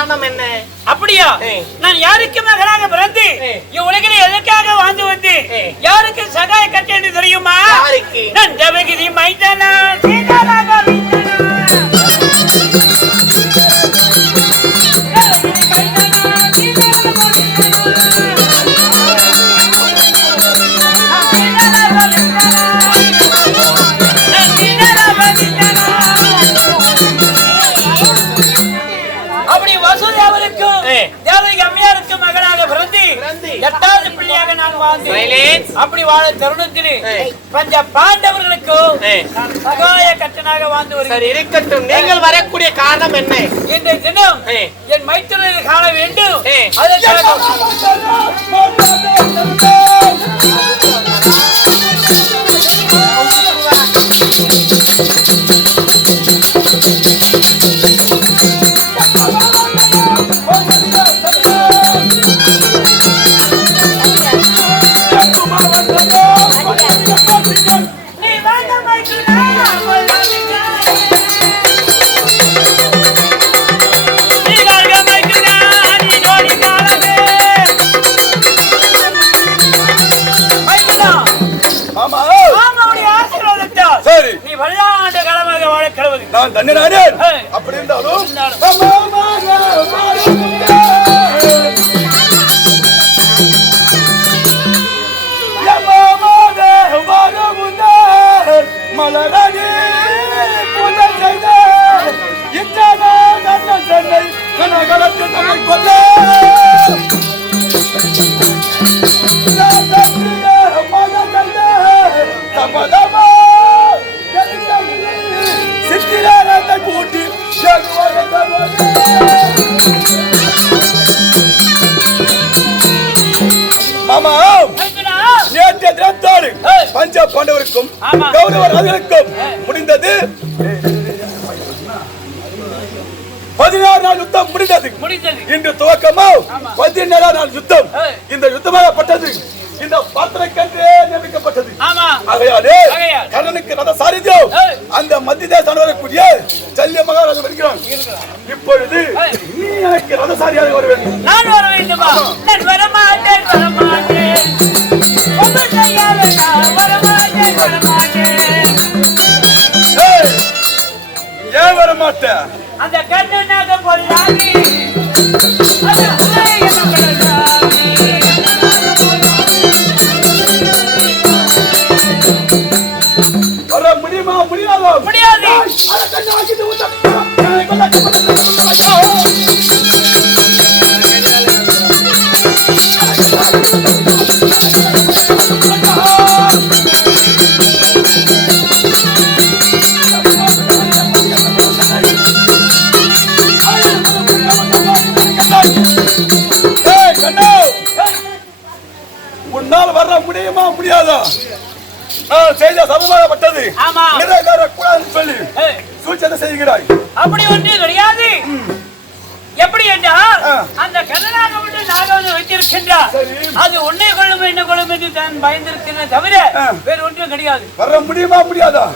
காரணம் என்ன? அப்படியா? நான் யாருக்கு மகனாக பிறந்து இவ்வுலகிலே எதற்காக வாழ்ந்து வந்து யாருக்கு சகாய கட்டேன்னு தெரியுமா? யாருக்கு? நான் ஜபகிரி மைதானா சீதாராக அப்படி வசுதேவருக்கும் தேவகி அம்மையாருக்கும் மகனாக பிறந்து 8வது பிள்ளையாக நான் வாழ்ந்தேன். அப்படி வாழ தருணத்தில் பஞ்ச பாண்டவர்களுக்கும் சகாய கட்டனாக வாழ்ந்து வருகிறேன். இருக்கட்டும், நீங்கள் வரக்கூடிய காரணம் என்ன? இந்த தினம் என் மைத்துனரை காண வேண்டும். நான் தன்னினானே அப்படி இருந்தாலும் மலரடி புதல் செய்த இத்தனை நல்ல சென்னை கனகலத்து தன்னை கொல்ல சமதமா சித்திரத்தை கூட்டி மாமா நேற்றைய தினத்தோடு பஞ்ச பாண்டவருக்கும் கௌரவர்களுக்கும் முடிந்தது 16 நாள் யுத்தம் முடிந்தது. இன்று துவக்கமா 17 நாள் யுத்தம். இந்த யுத்தமாகப்பட்டது இந்த பாத்திரக்கென்றே நியமிக்கப்பட்டது. ஆகையாலே கர்ணனுக்கு ரத சாரதியம் அந்த மத்திய தேசம் வரக்கூடிய சல்லிய மகாராஜா வருகிறான். இப்பொழுது நீ எனக்கு ரதசாரியாக வர வேண்டும். நான் வர வேண்டுமா? நான் வரமாட்டேன் வரமாட்டேன் ஏன் வரமாட்டேன்? அந்த கண்ணனாக கொள்ளாதே வர முடியுமா? முடியாதோ? முடியாது. உன்னால் வர முடியுமா? முடியாதா? நான் செய்த சமமாகப்பட்டது நிறைவேற கூடாதுன்னு சொல்லி சூழ்ச்சி செய்கிறாய். அப்படி ஒன்று கிடையாது. எப்படி என்றால் அந்த கதனாக விட்டு நாகாவது வைத்திருக்கின்றார். அது உன்னை கொள்ளும் என்ன கொள்ளும் என்று தான் பயந்திருக்கின்ற தவிர வேறு ஒன்றும் கிடையாது. வர முடியுமா? முடியாதா?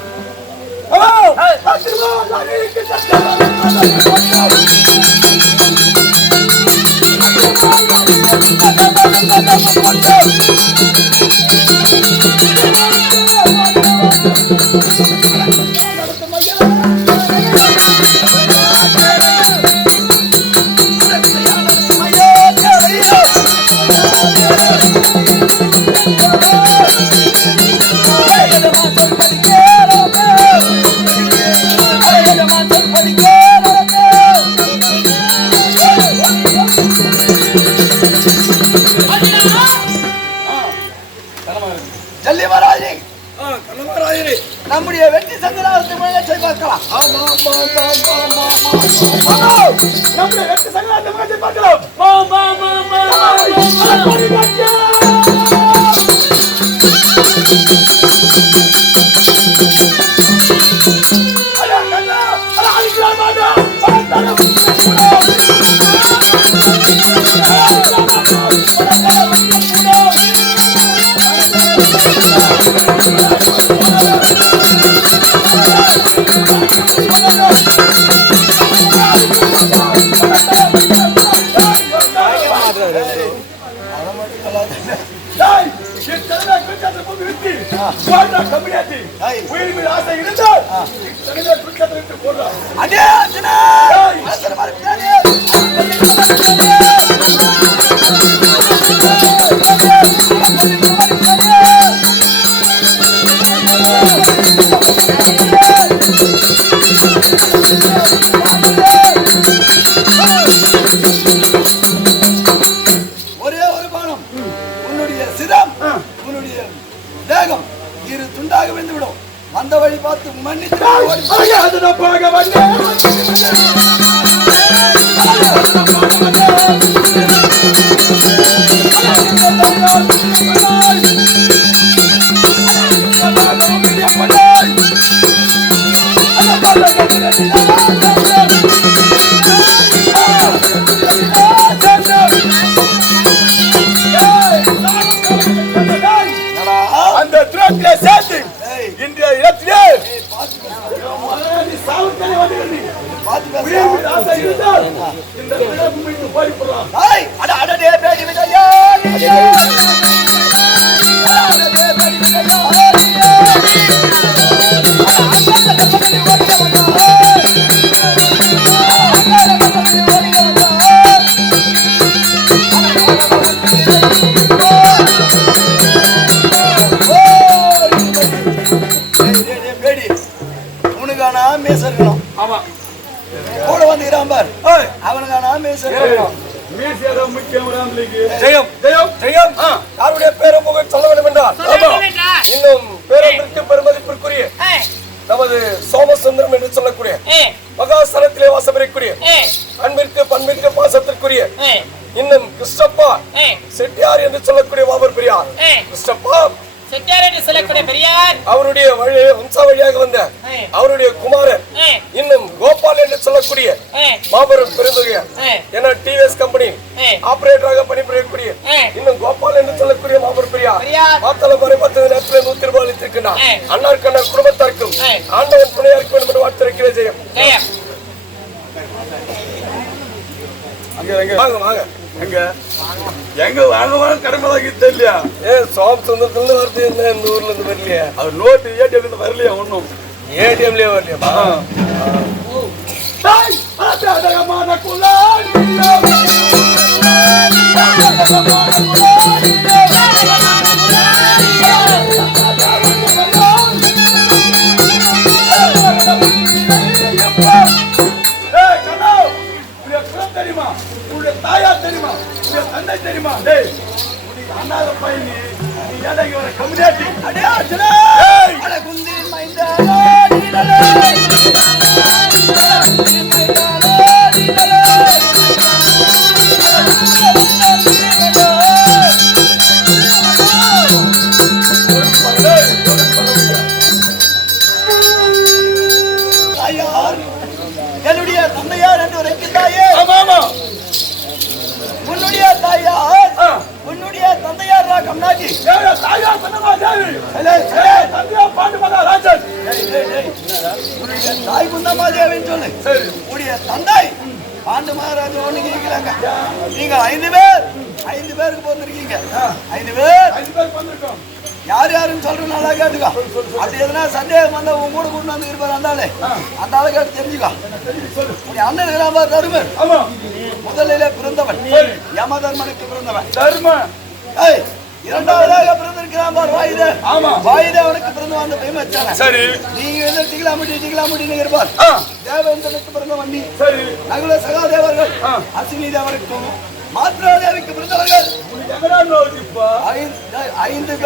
நம்முடைய வெற்றி சங்கராரத்தை முயற்சி பார்க்கலாம். நம்முடைய வெற்றி சங்கராரத்தை முயற்சி பார்க்கலாம். Come on. டேய் இத்தனை குச்சத்தை போட்டு விட்டு போடா கம்மியாத்தி உயிர் மீது ஆசை இருந்தால் இத்தனை குச்சத்தை விட்டு போடா அடே அர்ஜுனா அரசர் மறுத்தானே ஒரே ஒரு பானம் உன்னுடைய சிரம் உன்னுடைய தேகம் இரு துண்டாக விழுந்து விடும் வந்த வழி பார்த்து மன்னித்து அந்த துரோகத்திலே சேர்த்து இன்றைய இடத்திலே சாவுத்தலை வந்து உயிர் மீது ஆசை இருந்தால் இந்த விடமும் போய் போடலாம் அடடே பேடி விஜயா உனக்கான மேசர்களும் ஆமா கூட வந்து பார் அவனுக்கான மேசர்களும் மீசேரம் முக்கியம் ராமலிங்கு ஜெயம் ஜெயம் ஜெயம் யாருடைய பேரை புகழ் சொல்ல வேண்டும் என்றால் இன்னும் பேரத்திற்கு பெருமதிப்பிற்குரிய நமது சோமசுந்தரம் என்று சொல்லக்கூடிய மகாசனத்திலே வாசப்பெறக்கூடிய அன்பிற்கு பண்பிற்கு பாசத்திற்குரிய இன்னும் கிருஷ்ணப்பா செட்டியார் என்று சொல்லக்கூடிய வாபர் பெரியார் கிருஷ்ணப்பா அவருடைய வழி வம்சா வழியாக வந்த அவருடைய குமாரன் இன்னும் கோபால் என்று சொல்லக்கூடிய மாபெரும் பெருந்தொகையார் என டிவிஎஸ் கம்பெனி ஆபரேட்டராக பணிபுரியக்கூடிய இன்னும் கோபால் என்று சொல்லக்கூடிய மாபெரும் பெரியார் மாத்தள முறை 10 நேரத்தில் 100 ரூபாய் அளித்திருக்கிறார் அன்னார் கண்ணர் குடும்பத்தாருக்கும் ஆண்டவன் துணையா இருக்க வேண்டும் என்று வாழ்த்திருக்கிறேன் ஜெயம் வாங்க வாங்க எங்க எங்க வாங்க கடமைக்கு தெரியலையா சோம் சொந்தத்துல வருது என்ன இந்த ஊர்ல இருந்து வரலையா அவர் நோட்டு ஏடிஎம்ல இருந்து வரலையா ஒண்ணும் ஏடிஎம்லயே வரலையா தெரியுமா உன்னுடைய தாயா தெரியுமா உன்னுடைய தந்தை தெரியுமா டேய் உனக்கு அண்ணாத பையன் நீ ஏடா இவர கம்யூனிட்டி அடே அர்ஜுனா அட குந்தி மைந்தா என்னுடைய தந்தையார் என்று உரைக்கிறாயே உன்னுடைய தாயார் உன்னுடைய தந்தையார் கம்னாஜி தாயார் சொன்னமா தேவி தந்தையா பாண்டு மகா ராஜன் உன்னுடைய தாய் குந்தமாதேவின்னு சொல்லு உன்னுடைய தந்தை பாண்டு மகாராஜா ஒண்ணு கேட்கலாங்க நீங்க 5 பேருக்கு போந்திருக்கீங்க 5 பேர் வந்திருக்கோம் யார் யாருன்னு சொல்ற நல்லா கேட்டுக்கோ அப்படி எதுனா சந்தேகம் வந்தா உன் கூட கொண்டு வந்து இருப்பார் அந்த ஆளு கேட்டு தெரிஞ்சுக்கோ உன் அண்ணன் இருக்கிறான் தருமன் முதலிலே பிறந்தவன் யமதர்மனுக்கு பிறந்தவன் தர்மன் இரண்டாவதாக பிறந்திருக்கிறான் பார் வாயுதேவனுக்கு பிறந்து வந்த பைமச்சான சரி நீங்க வந்து டிகிலாமுடி இருப்பார் தேவேந்திரனுக்கு பிறந்தவன் நீ சரி நகுல சகாதேவர்கள் அசினி தேவனுக்கும் மாத்ராதேவிக்கு பிறந்தவர்கள் 5 பேர்